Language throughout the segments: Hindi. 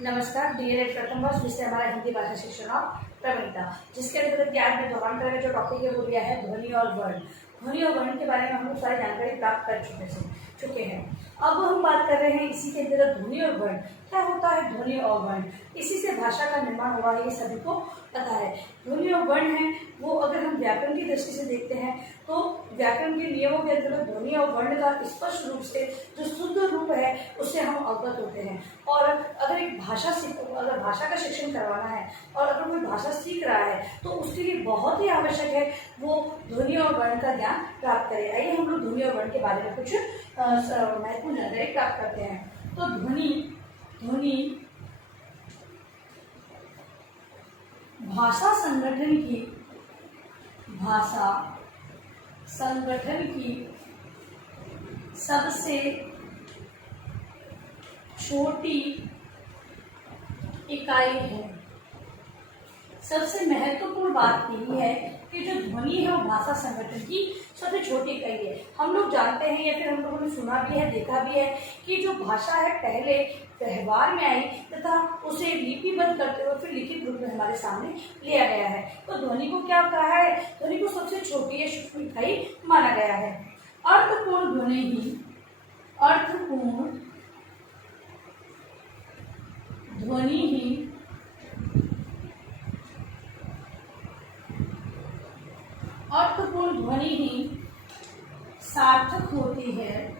नमस्कार। डीएलएड प्रथम वर्ष विषय हमारा हिंदी भाषा शिक्षण और प्रवीणता, जिसके अंतर्गत ज्ञान में दोहन करके जो टॉपिक है वो दिया है ध्वनि और वर्ण। ध्वनि और वर्ण के बारे में हम लोग सारी जानकारी प्राप्त कर चुके हैं। अब हम बात कर रहे हैं इसी के अंतर्गत ध्वनि और वर्ण। क्या होता है ध्वनि और वर्ण? इसी से भाषा का निर्माण हुआ है, ये सभी को पता है। ध्वनि और वर्ण है वो अगर हम व्याकरण की दृष्टि से देखते हैं तो व्याकरण के नियमों के अंतर्गत ध्वनि और वर्ण का स्पष्ट रूप से जो शुद्ध रूप है उससे हम अवगत होते हैं। और अगर एक अगर भाषा का शिक्षण करवाना है और अगर कोई भाषा सीख रहा है तो उसके लिए बहुत ही आवश्यक है वो ध्वनि और वर्ण का ज्ञान प्राप्त करे। आइए हम लोग ध्वनि और वर्ण के बारे में कुछ महत्वपूर्ण जानकारी प्राप्त करते हैं। तो ध्वनि भाषा संगठन की सबसे छोटी इकाई है। सबसे महत्वपूर्ण बात यही है कि जो ध्वनि है वो भाषा संगठन की सबसे छोटी इकाई है। हम लोग जानते हैं या फिर हम लोगों ने सुना भी है, देखा भी है कि जो भाषा है पहले व्यवहार में आई तथा उसे लिपिबद्ध करते हुए फिर लिखित रूप में हमारे सामने लिया गया है। तो ध्वनि को क्या कहा है? ध्वनि को सबसे छोटी या सूक्ष्म इकाई माना गया है। अर्थपूर्ण ध्वनि ही अर्थपूर्ण ध्वनि ही सार्थक होती है।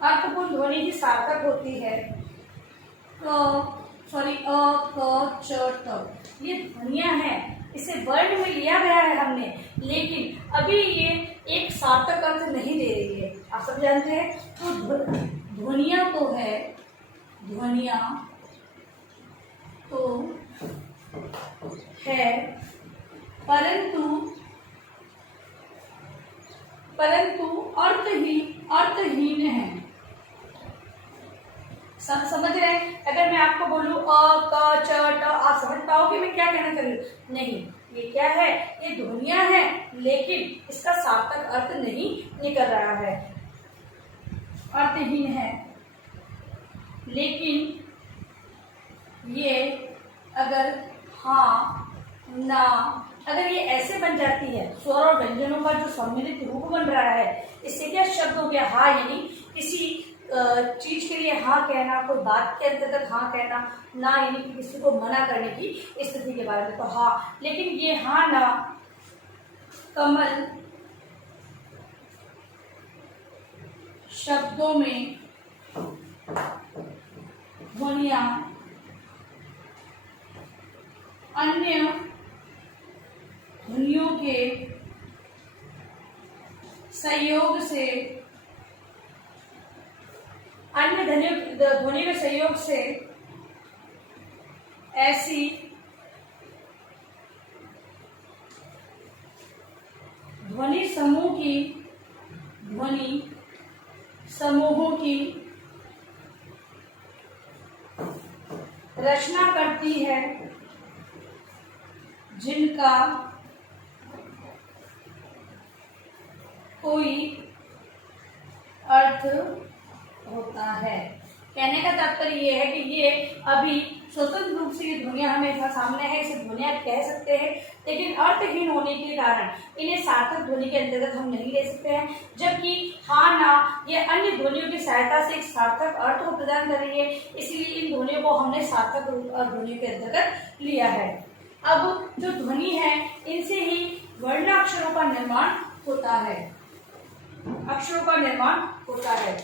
अर्थपूर्ण ध्वनि ही सार्थक होती है। अ क च त ये ध्वनियां हैं, इसे वर्ण में लिया गया है हमने, लेकिन अभी ये एक सार्थक अर्थ नहीं दे रही है। आप सब जानते हैं तो ध्वनियां तो है परंतु अर्थहीन है। सब समझ रहे हैं? अगर मैं आपको बोलूं अ क च ट, आप समझ पाओगे मैं क्या कहना चाह रही हूँ? नहीं। ये क्या है? ये ध्वनियां हैं लेकिन इसका सार्थक अर्थ नहीं निकल रहा है, अर्थहीन है। लेकिन ये अगर हाँ ना, अगर ये ऐसे बन जाती है, स्वर और व्यंजनों का जो सम्मिलित रूप बन रहा है, इससे क्या शब्द हो गया हाँ, यानी किसी चीज के लिए हाँ कहना, कोई बात के अंतर्गत हाँ कहना, ना यानी कि किसी को मना करने की स्थिति के बारे में, तो हाँ। लेकिन ये हाँ ना, कमल शब्दों में ध्वनियां अन्य ध्वनियों के सहयोग से ऐसी ध्वनि समूहों की रचना करती है जिनका कोई अर्थ होता है। कहने का तात्पर्य ये है कि ये अभी स्वतंत्र रूप से ये ध्वनियां हमें सामने है, इसे ध्वनियां कह सकते हैं, लेकिन अर्थहीन होने के कारण इन्हें सार्थक ध्वनि के अंतर्गत हम नहीं ले सकते हैं। जबकि हाँ ना ये अन्य ध्वनियों की सहायता से एक सार्थक अर्थ को प्रदान कर रही है, इसीलिए इन ध्वनियों को हमने सार्थक ध्वनियों के अंतर्गत लिया है। अब जो ध्वनि है इनसे ही वर्णाक्षरों का निर्माण होता है, अक्षरों का निर्माण होता है।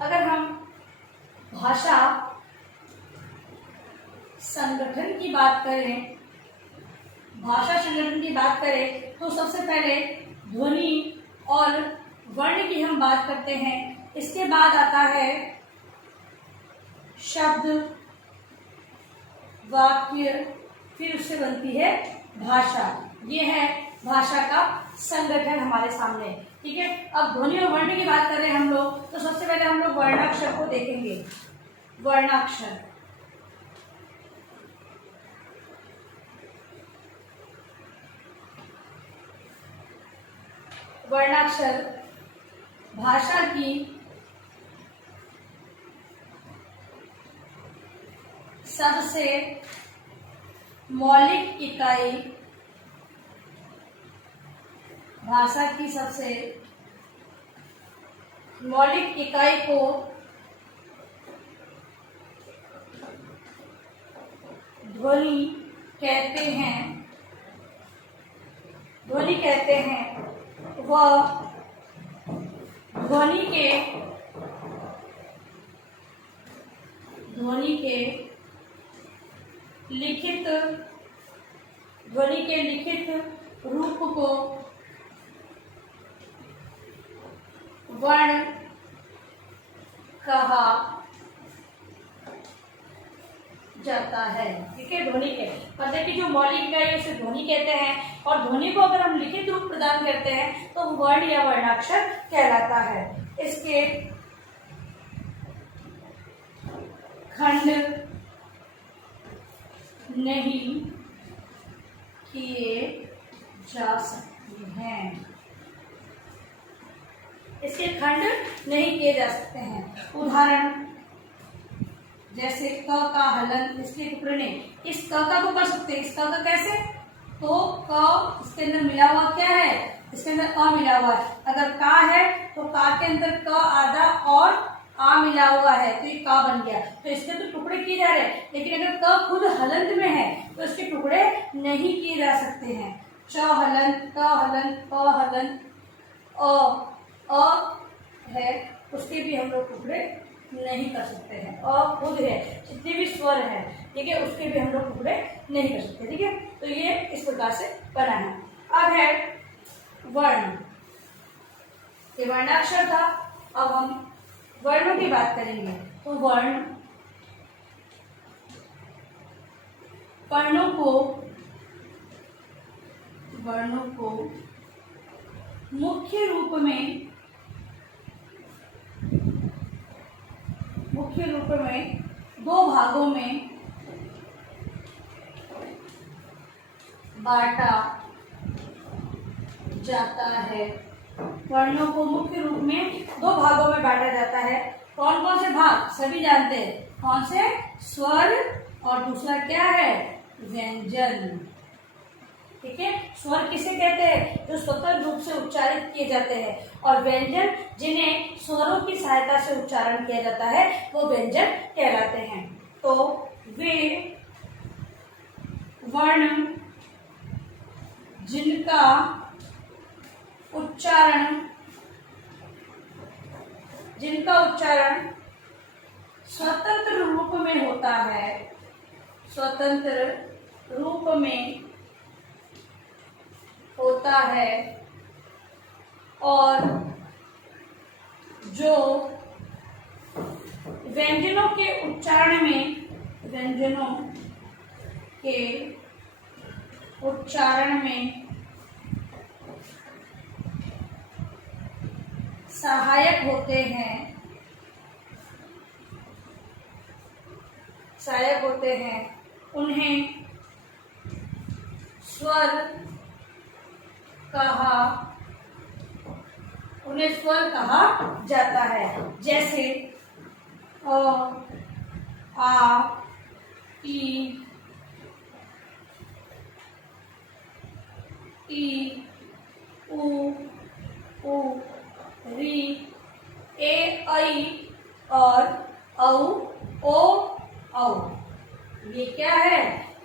अगर हम भाषा संगठन की बात करें, तो सबसे पहले ध्वनि और वर्ण की हम बात करते हैं। इसके बाद आता है शब्द, वाक्य, फिर उससे बनती है भाषा। ये है भाषा का संगठन हमारे सामने, ठीक है। अब ध्वनि और वर्ण की बात कर रहे हैं हम लोग, तो सबसे पहले हम लोग वर्णाक्षर को देखेंगे। वर्णाक्षर वर्णाक्षर भाषा की सबसे मौलिक इकाई, भाषा की सबसे मौलिक इकाई को ध्वनि कहते हैं, ध्वनि कहते हैं। वह ध्वनि के लिखित रूप को वर्ण कहा जाता है। ठीक है, ध्वनि के पद की जो मौलिक इकाई है उसे ध्वनि कहते हैं, और ध्वनि को अगर हम लिखित रूप प्रदान करते हैं तो वर्ण या वर्णाक्षर कहलाता है। इसके खंड नहीं किए जा सकते हैं, इसके खंड नहीं किए जा सकते हैं। उदाहरण जैसे क का हलन, इसके टुकड़े नहीं, इस क का को कर सकते हैं। इस क का कैसे, तो क इसके अंदर मिला हुआ क्या है, इसके अंदर अ मिला हुआ है। अगर का है तो का के अंदर क आधा और आ मिला हुआ है तो ये का बन गया, तो इसके तो टुकड़े किए जा रहे हैं। लेकिन अगर क खुद हलंत में है तो इसके टुकड़े नहीं किए जा सकते हैं। च हलंत, क हलंत, प हलंत, अ है उसके भी हम लोग टुकड़े नहीं कर सकते हैं। अ खुद है, जितने भी स्वर है, ठीक है, उसके भी हम लोग टुकड़े नहीं कर सकते। ठीक है, तो ये इस प्रकार से बना है। अब है वर्ण, ये वर्णाक्षर था। अब हम वर्णों की बात करेंगे। तो वर्णों को मुख्य रूप में दो भागों में बांटा जाता है। वर्णों को मुख्य रूप में दो भागों में बांटा जाता है। कौन कौन से भाग, सभी जानते हैं। कौन से, स्वर और दूसरा क्या है, व्यंजन। ठीक है, स्वर किसे कहते हैं, जो स्वतंत्र रूप से उच्चारित किए जाते हैं, और व्यंजन जिन्हें स्वरों की सहायता से उच्चारण किया जाता है वो व्यंजन कहलाते हैं। तो वे वर्ण जिनका उच्चारण स्वतंत्र रूप में होता है, स्वतंत्र रूप में होता है, और जो व्यंजनों के उच्चारण में सहायक होते हैं, उन्हें स्वर कहा जाता है। जैसे अ, आ, ई, उ, री, ए, ऐ और औ, ओ, औ। ये क्या है,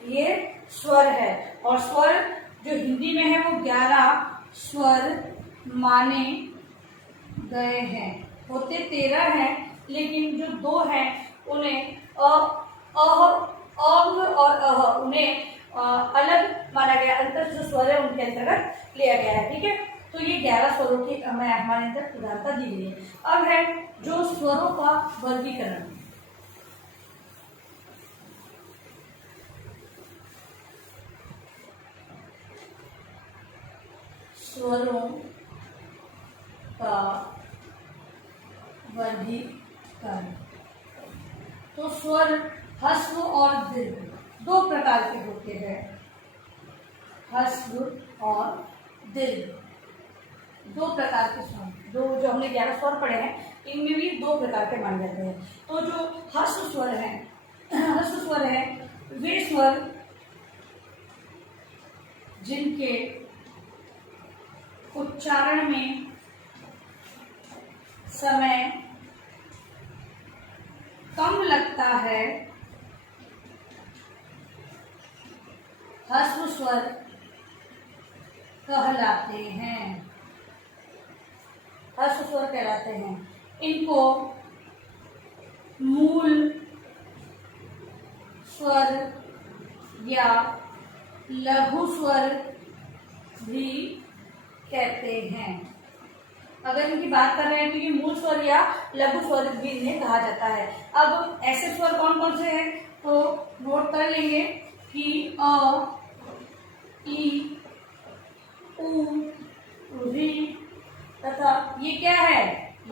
ये स्वर है। और स्वर जो हिंदी में है वो 11 स्वर माने गए हैं। होते 13 हैं, लेकिन जो 2 हैं उन्हें और अह उन्हें अलग माना गया, अंतर जो स्वर है उनके अंतर्गत लिया गया है। ठीक है, तो ये 11 स्वरों की हमें हमारे अंदर उदारता दी गई है। अब है जो स्वरों का वर्गीकरण। स्वरों का वर्गीकरण। तो स्वर ह्रस्व और दीर्घ दो प्रकार के होते हैं। ह्रस्व और दीर्घ दो प्रकार के स्वर, दो जो हमने 11 स्वर पढ़े हैं इनमें भी 2 प्रकार के माने जाते हैं। तो जो ह्रस्व स्वर है, ह्रस्व स्वर है वे स्वर जिनके उच्चारण में समय कम लगता है, ह्रस्व स्वर कहलाते हैं, ह्रस्व स्वर कहलाते हैं। इनको मूल स्वर या लघु स्वर भी कहते हैं। अगर इनकी बात कर रहे हैं तो ये मूल स्वर या लघु स्वर भी इन्हें कहा जाता है। अब ऐसे स्वर कौन कौन से हैं तो नोट कर लेंगे कि अ, ई, उ, री तथा ये क्या है,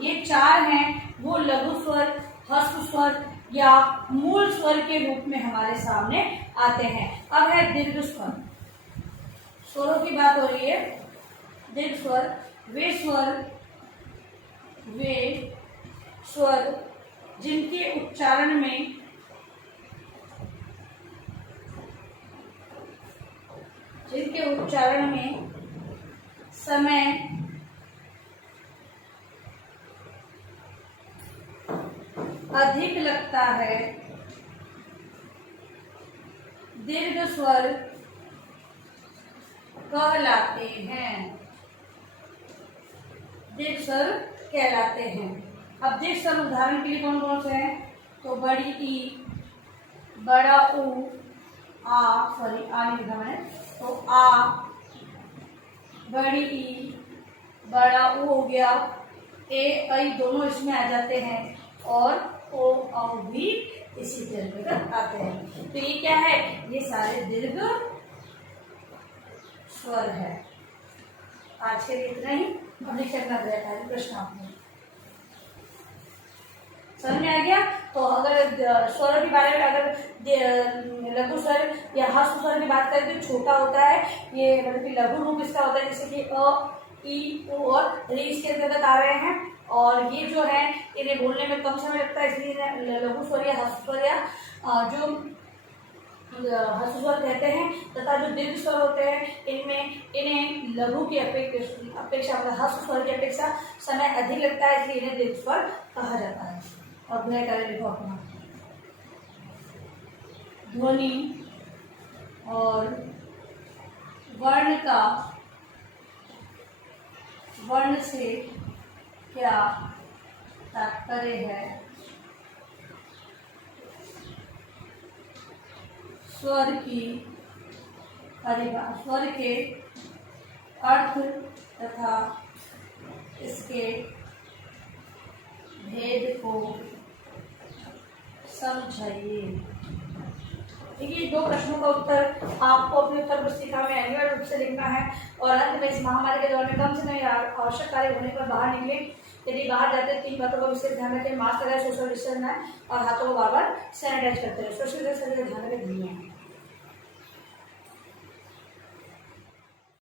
ये 4 हैं वो लघु स्वर, ह्रस्व स्वर या मूल स्वर के रूप में हमारे सामने आते हैं। अब है दीर्घ स्वर, स्वरों की बात हो रही है। दीर्घ स्वर वे स्वर जिनके उच्चारण में समय अधिक लगता है, दीर्घ स्वर कहलाते हैं, दीर्घ स्वर कहलाते हैं। अब दीर्घ स्वर उदाहरण के लिए कौन कौन से हैं तो बड़ी ई, बड़ा ऊ, आ नहीं लिखा मैंने, तो आ, बड़ी ई, बड़ा ऊ हो गया, ए आई दोनों इसमें आ जाते हैं और ओ औ भी इसी तरह आते हैं। तो ये क्या है, ये सारे दीर्घ स्वर है। आज के लिए इतना ही। अभी करना रहता है प्रश्न आपने समझ में आ गया। तो अगर स्वर के बारे में अगर लघु स्वर या ह्रस्व स्वर की बात करें तो छोटा होता है, ये मतलब कि लघु रूप इसका होता है, जैसे कि अ, ई, उ और री इसके अंतर्गत आ रहे हैं। और ये जो है इन्हें बोलने में कम समय लगता है, इसलिए लघु स्वर या ह्रस्व स्वर या जो ह्रस्व स्वर कहते हैं। तथा जो दीर्घ स्वर होते हैं इन्हें लघु की अपेक्षा ह्रस्व स्वर की अपेक्षा समय अधिक लगता है, इसलिए इन्हें दीर्घ स्वर कहा जाता है। और ग्रह कार्य लिखो अपना, ध्वनि और वर्ण से क्या तात्पर्य है, स्वर की परिभाषा, स्वर के अर्थ तथा इसके भेद को समझाइए। देखिए 2 प्रश्नों का उत्तर आपको अपने उत्तर पुस्तिका में अनिवार्य रूप से लिखना है और अंत में इस महामारी के दौरान कम से कम आवश्यक कार्य होने पर बाहर निकले। यदि बाहर जाते 3 बातों का विशेष ध्यान रखें, मास्क लगाए, सोशल डिस्टेंस बनाए और हाथों को बार बार सैनिटाइज करते रहे। सोशल डिस्टेंस का ध्यान रखें।